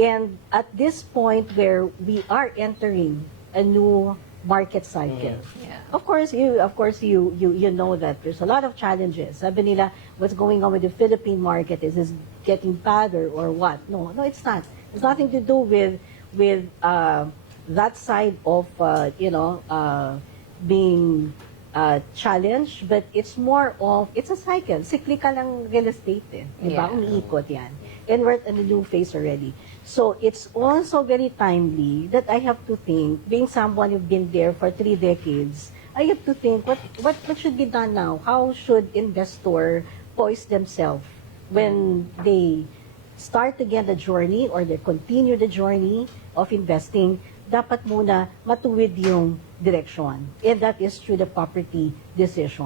And at this point where we are entering a new market cycle, Yeah. of course you know that there's a lot of challenges. Sabi nila, what's going on with the Philippine market is getting badder or what? No, it's not. It's nothing to do with that side of being challenged, but it's more of, it's a cycle. Cyclical ang real estate eh. Diba? Yeah. Umiikot yan. And we're in a new phase already. So it's also very timely that I have to think, being someone who've been there for 3 decades, I have to think what should be done now? How should investor poise themselves when they start again the journey or they continue the journey of investing? Dapat muna matuwid yung direction. And that is through the property decision.